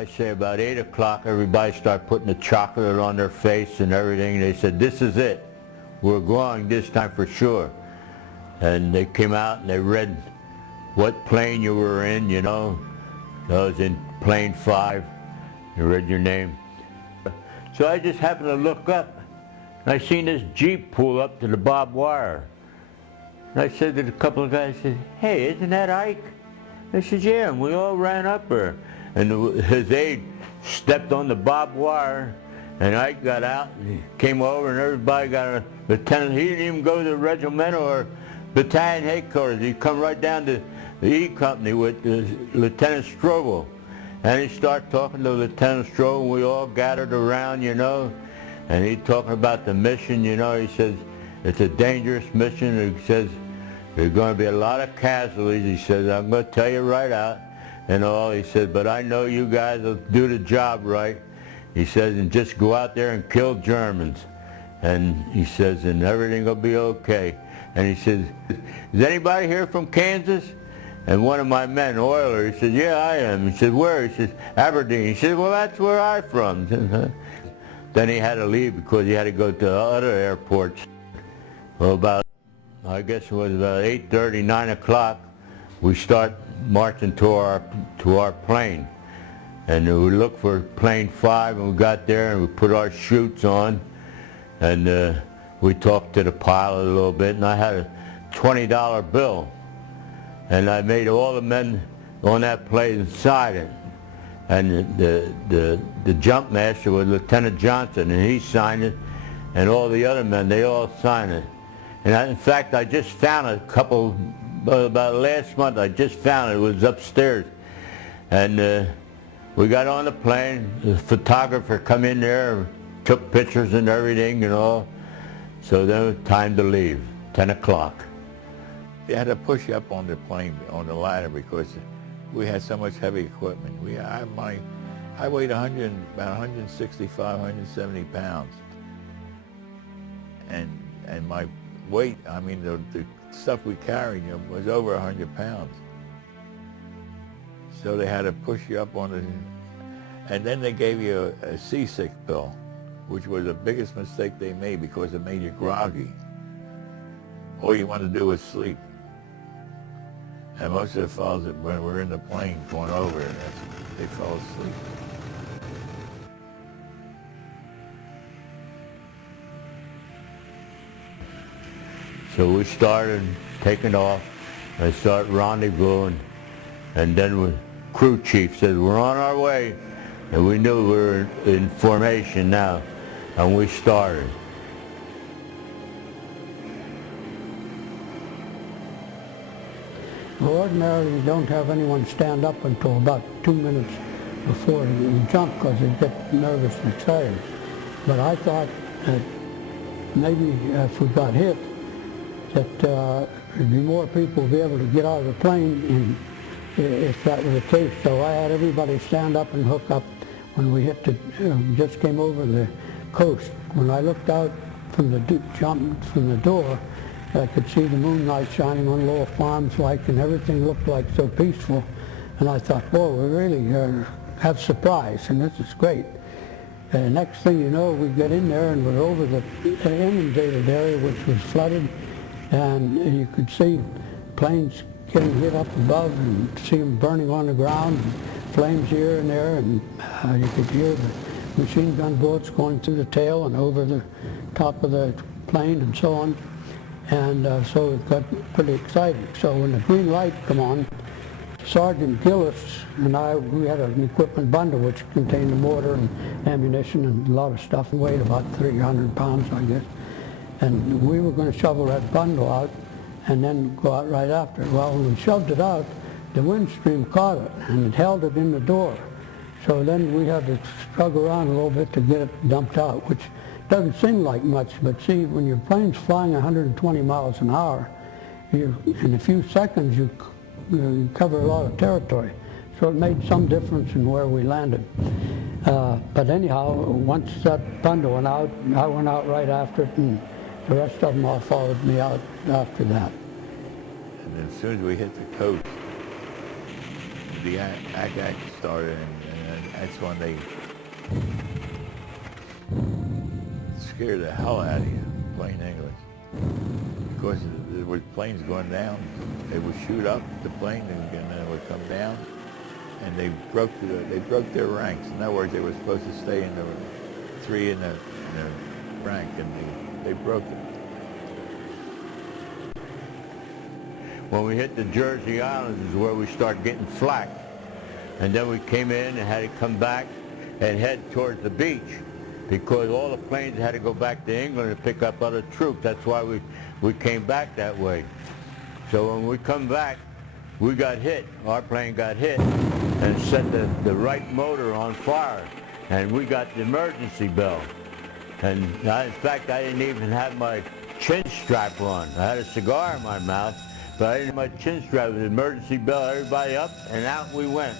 I say about 8 o'clock, everybody started putting the chocolate on their face and everything. They said, this is it. We're going this time for sure. And they came out and they read what plane you were in, you know. I was in plane 5. They read your name. So I just happened to look up, and I seen this Jeep pull up to the barbed wire. And I said to a couple of guys, I said, hey, isn't that Ike? They said, yeah, and we all ran up there. And his aide stepped on the barbed wire, and Ike got out, and he came over, and everybody got a lieutenant. He didn't even go to the regimental or battalion headquarters. He come right down to the E Company with Lieutenant Strobel. And he started talking to Lieutenant Strobel, and we all gathered around, you know, and he talking about the mission, you know. He says, it's a dangerous mission. He says, there's going to be a lot of casualties. He says, I'm going to tell you right out and all. He says, but I know you guys will do the job right. He says, and just go out there and kill Germans. And he says, and everything will be okay. And he says, is anybody here from Kansas? And one of my men, Euler, he said, yeah, I am. He said, where? He says, Aberdeen. He said, well, that's where I'm from. Then he had to leave because he had to go to other airports. Well, about, I guess it was about 8:30, 9 o'clock, we start marching to our plane. And we looked for plane 5, and we got there, and we put our chutes on, and we talked to the pilot a little bit, and I had a $20 bill. And I made all the men on that plane sign it. And the jump master was Lieutenant Johnson, and he signed it, and all the other men, they all signed it. And in fact, I just found it about last month, I just found it. It was upstairs. And we got on the plane, the photographer come in there, took pictures and everything and all. So then it was time to leave, 10 o'clock. They had to push you up on the plane, on the ladder, because we had so much heavy equipment. I weighed about 165, 170 pounds. And my weight, I mean, the stuff we carried, you know, was over 100 pounds. So they had to push you up on the, and then they gave you a seasick pill, which was the biggest mistake they made because it made you groggy. All you wanted to do was sleep. And most of the fellows that when we were in the plane going over, they fell asleep. So we started taking off and started rendezvousing, and then the crew chief said, we're on our way. And we knew we were in formation now, and we started. Well, ordinarily, you don't have anyone stand up until about 2 minutes before you jump because they get nervous and excited. But I thought that maybe if we got hit, that there'd be more people be able to get out of the plane if that were the case. So I had everybody stand up and hook up when we hit just came over the coast. When I looked out from the jumped from the door, I could see the moonlight shining on little farms and everything looked like so peaceful. And I thought, boy, we really have surprise, and this is great. And next thing you know, we get in there and we're over the inundated area, which was flooded, and you could see planes getting hit up above and see them burning on the ground, and flames here and there, and you could hear the machine gun bullets going through the tail and over the top of the plane and so on. And so it got pretty exciting. So when the green light come on, Sergeant Gillis and we had an equipment bundle which contained the mortar and ammunition and a lot of stuff. It weighed about 300 pounds, I guess. And we were going to shovel that bundle out and then go out right after it. Well, when we shoved it out, the wind stream caught it and it held it in the door. So then we had to struggle around a little bit to get it dumped out, which doesn't seem like much, but see, when your plane's flying 120 miles an hour, in a few seconds you cover a lot of territory. So it made some difference in where we landed. But anyhow, once that bundle went out, I went out right after it, and the rest of them all followed me out after that. And as soon as we hit the coast, the ack started, and That's when they scare the hell out of you, plain English. Because there was planes going down, they would shoot up the plane and then it would come down, and they broke their ranks. In other words, they were supposed to stay in the three in the rank, and they broke it. When we hit the Jersey Islands is where we started getting flak. And then we came in and had to come back and head towards the beach because all the planes had to go back to England to pick up other troops. That's why we came back that way. So when we come back, we got hit. Our plane got hit and set the right motor on fire. And we got the emergency bell. And in fact, I didn't even have my chin strap on. I had a cigar in my mouth, but I didn't have my chin strap. With the emergency bell, everybody up and out we went.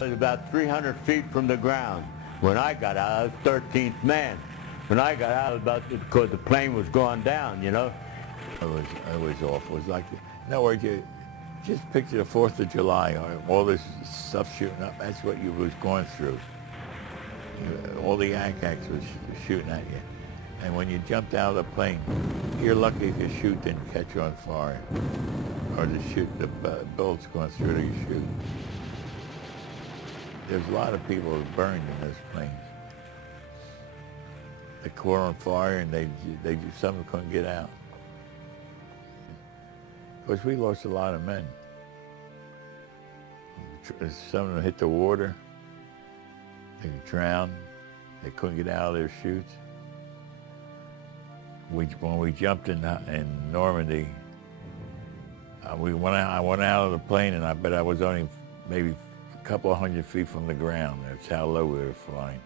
It was about 300 feet from the ground. When I got out, I was 13th man. When I got out, because the plane was going down, you know. It was awful. It was like, in other words, you just picture the 4th of July, all this stuff shooting up. That's what you was going through. All the Yankees was shooting at you. And when you jumped out of the plane, you're lucky if your chute didn't catch on fire, or the bullets going through your chute. There's a lot of people who burned in those planes. They caught on fire, and some of them couldn't get out. Of course, we lost a lot of men. Some of them hit the water. They drowned. They couldn't get out of their chutes. When we jumped in Normandy, I went out of the plane, and I bet I was only maybe a couple of 100 feet from the ground. That's how low we were flying.